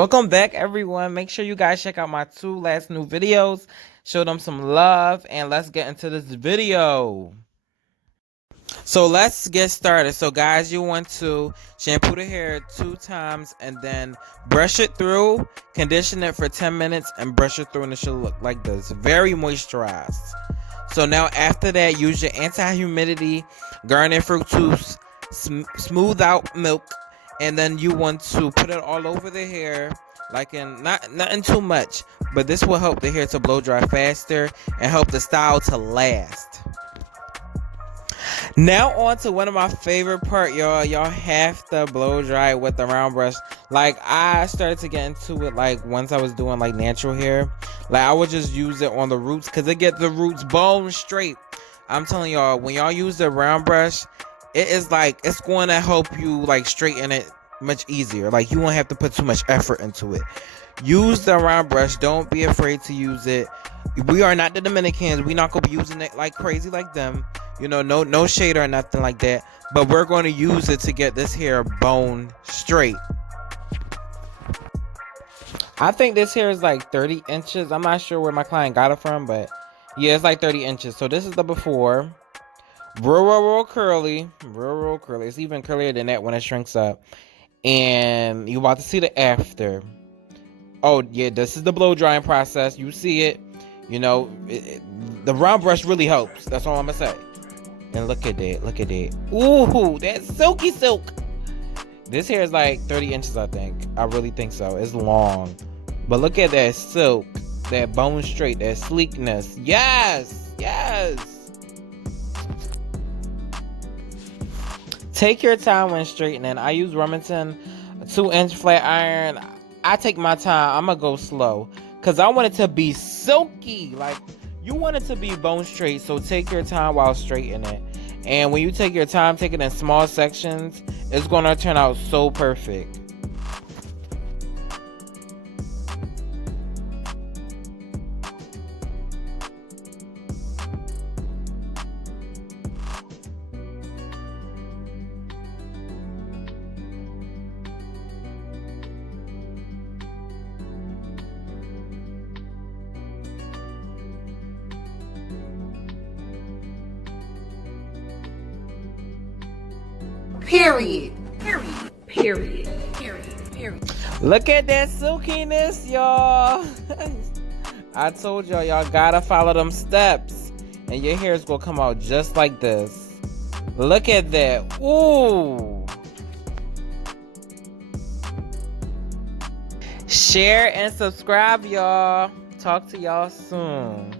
Welcome back, everyone. Make sure you guys check out my 2 last new videos. Show them some love, and let's get into this video. So let's get started. So guys, you want to shampoo the hair 2 times and then brush it through, condition it for 10 minutes, and brush it through, and it should look like this. Very moisturized. So now after that, use your anti-humidity garnet fruit to smooth out milk. And then you want to put it all over the hair, like in nothing too much, but this will help the hair to blow dry faster and help the style to last. Now on to one of my favorite part, y'all. Y'all have to blow dry with the round brush. Like, I started to get into it like once I was doing like natural hair. Like, I would just use it on the roots because it gets the roots bone straight. I'm telling y'all, when y'all use the round brush, it is like, it's going to help you like straighten it much easier. Like, you won't have to put too much effort into it. Use the round brush. Don't be afraid to use it. We are not the Dominicans. We're not going to be using it like crazy like them. You know, no shade or nothing like that. But we're going to use it to get this hair bone straight. I think this hair is like 30 inches. I'm not sure where my client got it from, but yeah, it's like 30 inches. So this is the before. Real curly. Real curly. It's even curlier than that when it shrinks up. And you're about to see the after. Oh, yeah, this is the blow drying process. You see it. You know, the round brush really helps. That's all I'm going to say. And look at that. Look at that. Ooh, that's silky silk. This hair is like 30 inches, I think. I really think so. It's long. But look at that silk. That bone straight. That sleekness. Yes. Yes. Take your time when straightening. I use Remington 2-inch flat iron. I take my time. I'm going to go slow because I want it to be silky. Like, you want it to be bone straight, so take your time while straightening it. And when you take your time, take it in small sections, it's going to turn out so perfect. Period. Look at that silkiness, y'all. I told y'all gotta follow them steps, and your hair is gonna come out just like this. Look at that. Ooh. Share and subscribe, y'all. Talk to y'all soon.